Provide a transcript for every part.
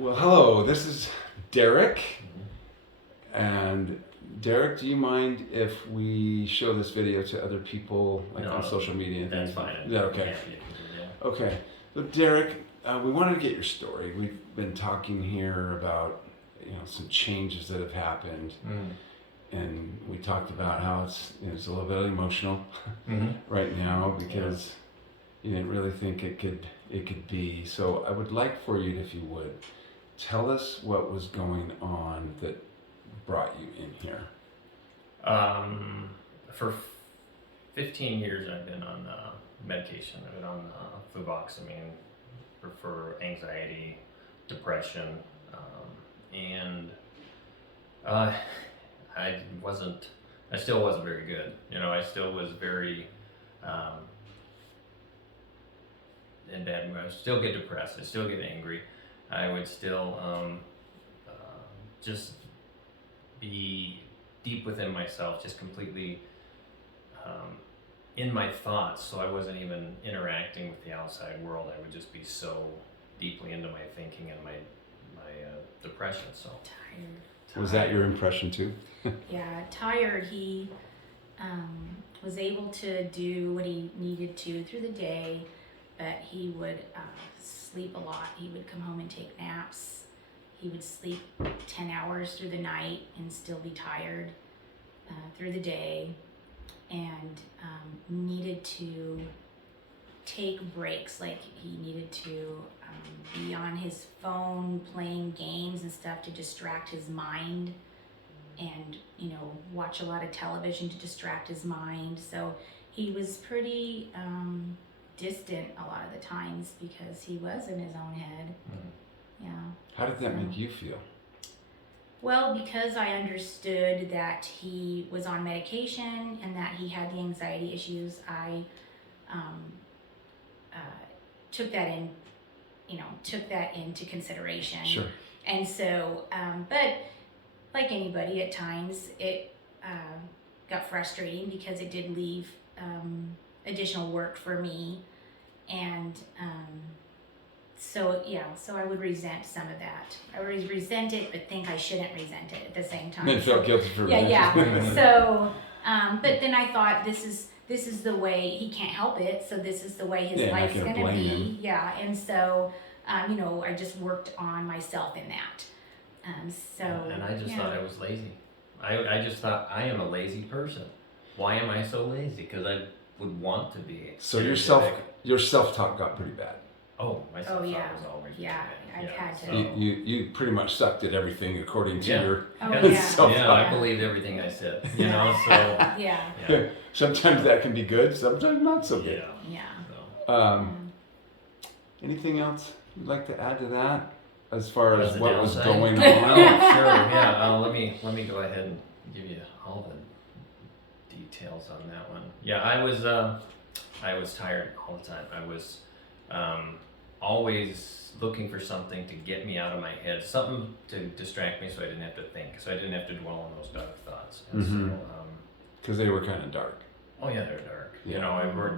Well, hello, this is Derek. And Derek, do you mind if we show this video to other people, like No, on social media and That's things? fine. Is that okay? Yeah, you can do that. Okay. So Derek, we wanted to get your story. We've been talking here about some changes that have happened, and we talked about how it's a little bit emotional right now because you didn't really think it could be. So I would like for you, if you would, tell us what was going on that brought you in here. For 15 years, I've been on medication. I've been on fluvoxamine for anxiety, depression, and I wasn't. I still wasn't very good. I still was very in bad mood. I still get depressed. I still get angry. I would still just be deep within myself, just completely in my thoughts. So I wasn't even interacting with the outside world. I would just be so deeply into my thinking and my depression. So Tired. Was that your impression too? Yeah, tired. He was able to do what he needed to through the day, but he would sleep a lot. He would come home and take naps. He would sleep 10 hours through the night and still be tired through the day, and needed to take breaks. Like he needed to be on his phone playing games and stuff to distract his mind, and watch a lot of television to distract his mind. So he was pretty distant a lot of the times because he was in his own head. Yeah. How did that make you feel? Well, because I understood that he was on medication and that he had the anxiety issues, I took that into consideration. Sure. And so, but like anybody, at times it got frustrating because it did leave additional work for me, and so I would resent some of that. I would resent it, but think I shouldn't resent it at the same time. Then felt guilty for Yeah. So, but then I thought this is the way. He can't help it, so this is the way his life's not gonna gonna blame be. him. Yeah, and so I just worked on myself in that. and I just yeah. thought I was lazy. I just thought I am a lazy person. Why am I so lazy? Because I would want to be. So energetic. your self-talk got pretty bad. Oh, my self-thought yeah. was always Yeah, bad. I've had to. so- You pretty much sucked at everything according to Yeah. your Oh Yeah. yeah. self-talk. Yeah, I believed everything I said. So Yeah. yeah, Sometimes that can be good, sometimes not so yeah. good. Yeah. So. Anything else you'd like to add to that as far as the what was downside? going Oh, on? sure. Yeah. Let me go ahead and give you all the details on that one. Yeah, I was tired all the time. I was always looking for something to get me out of my head, something to distract me, so I didn't have to think, so I didn't have to dwell on those dark thoughts. And Mhm. Because they were kind of dark. oh yeah, they're dark. Yeah.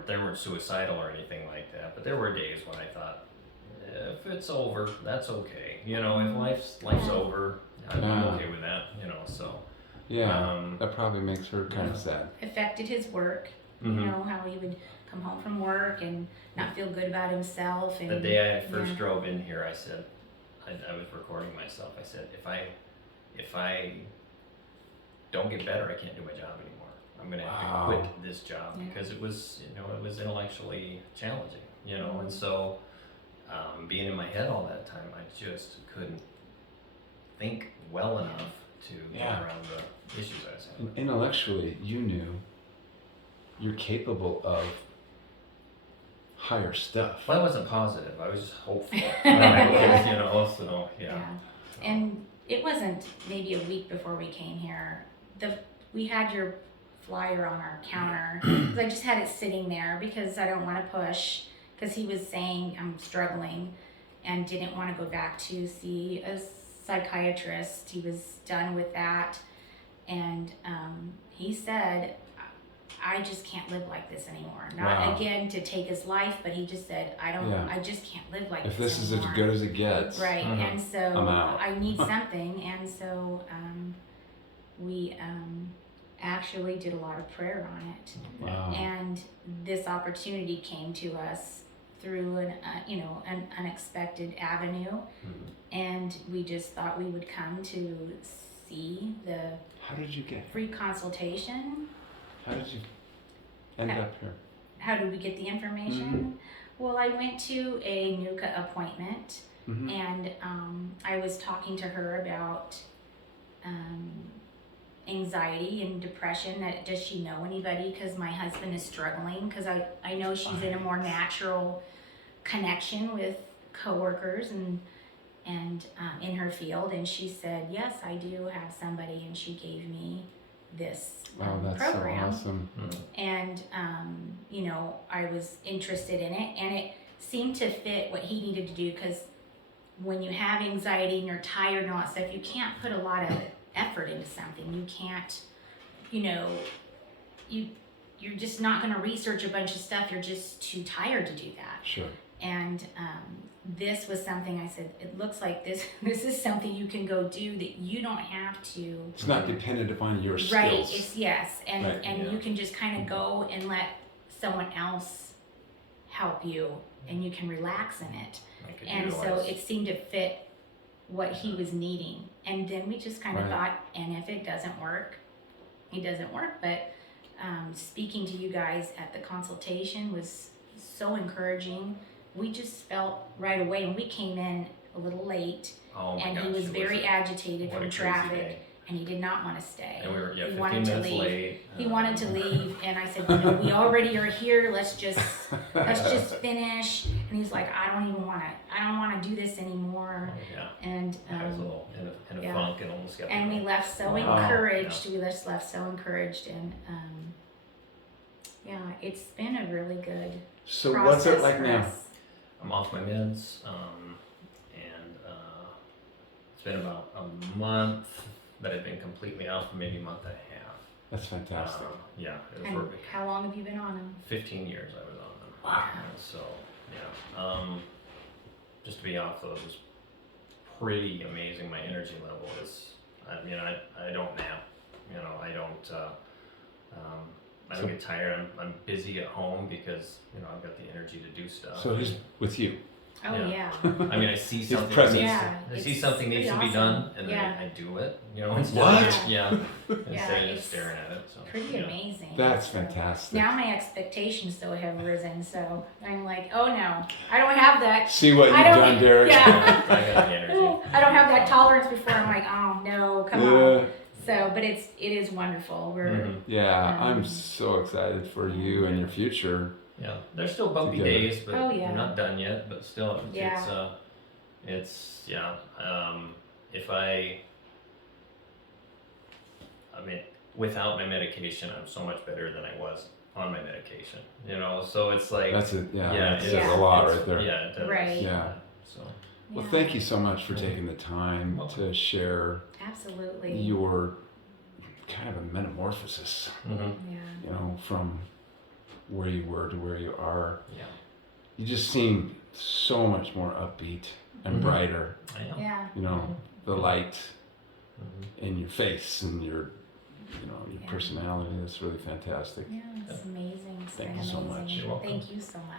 They weren't suicidal or anything like that, but there were days when I thought, if it's over, that's okay. If life's over, I'm Yeah. okay with that. So. Yeah, that probably makes her kind of sad. Affected his work. Mhm. How he would come home from work and not feel good about himself. And The day I first yeah. drove in here, I said, I was recording myself. I said, if I don't get better, I can't do my job anymore. I'm gonna have Wow. to quit this job Yeah. because it was intellectually challenging. And so being in my head all that time, I just couldn't think well enough to Yeah. get around the issues I was having. Intellectually, you knew you're capable of higher stuff. Well, I wasn't positive. I was just hopeful. So yeah. And it wasn't maybe a week before we came here. We had your flyer on our counter because I just had it sitting there because I don't want to push, because he was saying I'm struggling and didn't want to go back to see a psychiatrist. He was done with that, and he said, I just can't live like this anymore. Not Wow. again to take his life, but he just said, Yeah. I just can't live like If this this is anymore. as good as it gets, Right, Mhm. and so I'm out. I need something, and so we actually did a lot of prayer on it, wow. and this opportunity came to us through an unexpected avenue, Mhm. and we just thought we would come to see the How did you get? free consultation. How did you end up here? How did we get the information? Well, I went to a NUCA appointment, Mm-hmm. and I was talking to her about anxiety and depression. That does she know anybody? Because my husband is struggling. Because I know she's in a more natural connection with coworkers and in her field. And she said, yes, I do have somebody, and she gave me this Wow, that's program. so awesome. Mhm. And I was interested in it, and it seemed to fit what he needed to do, because when you have anxiety and you're tired and all that stuff, you can't put a lot of effort into something. You can't, you're just not going to research a bunch of stuff. You're just too tired to do that. Sure. And this was something I said, it looks like this is something you can go do, that you don't have to. It's not dependent upon your Right, skills. it's yes, and Right. and Yeah. you can just kind of go and let someone else help you, and you can relax in it. I could And so utilize- it seemed to fit what he was needing. And then we just kind of Right. thought, and if it doesn't work, it doesn't work. But speaking to you guys at the consultation was so encouraging. We just felt right away, and we came in a little late, Oh my and gosh, he was it very a- agitated what a from crazy traffic, day. and he did not want to stay. And we were he 15 wanted to minutes leave. late. He wanted to leave, and I said, we already are here. Let's just finish. And he's like, I don't want to do this anymore. Oh, yeah, And I was a little in a yeah. funk and almost got. and we left so Wow. encouraged. We just left so encouraged, and it's been a really good So process what's it like for now? us. I'm off my meds, and it's been about a month that I've been completely off, maybe a month and a half. That's fantastic. Yeah, it was And working. how long have you been on them? 15 years I was on them. Wow. And so, yeah, just to be off those was pretty amazing. My energy level is, I don't nap, I don't get tired. I'm busy at home because, I've got the energy to do stuff. So he's with you. Oh Yeah. yeah. I mean, I see His something. presence. Needs Yeah, I see it's something needs to pretty be done, awesome. and then Yeah. I do it. Instead What? Of, yeah. Instead of it's just staring at it. So Pretty yeah. amazing. That's So fantastic. now my expectations though have risen, so I'm like, oh no, I don't have that. See what you've I don't- done, Derek. yeah. I got the energy. I don't have that tolerance before. I'm like, oh no, come on. Yeah. So, but it is wonderful. We're Mhm. Yeah, I'm Um, so excited for you and your future. Yeah, there's still bumpy Together. days, but Oh, yeah. we're not done yet. But still, Yeah. it's yeah. Without my medication, I'm so much better than I was on my medication. So it's like That's it. Yeah, yeah, that says Yeah. a lot it's- right there. Yeah, it does. Right. Yeah. So Well, yeah, thank you so much for taking the time Welcome. to share absolutely. your kind of a metamorphosis, Yeah. from where you were to where you are. yeah, You just seem so much more upbeat and Mhm. brighter. I know. Yeah. The light Mhm. in your face and your Yeah. personality. That's really fantastic. Yeah. It's amazing. It's Thank been you so amazing. much. You're welcome. Thank you so much.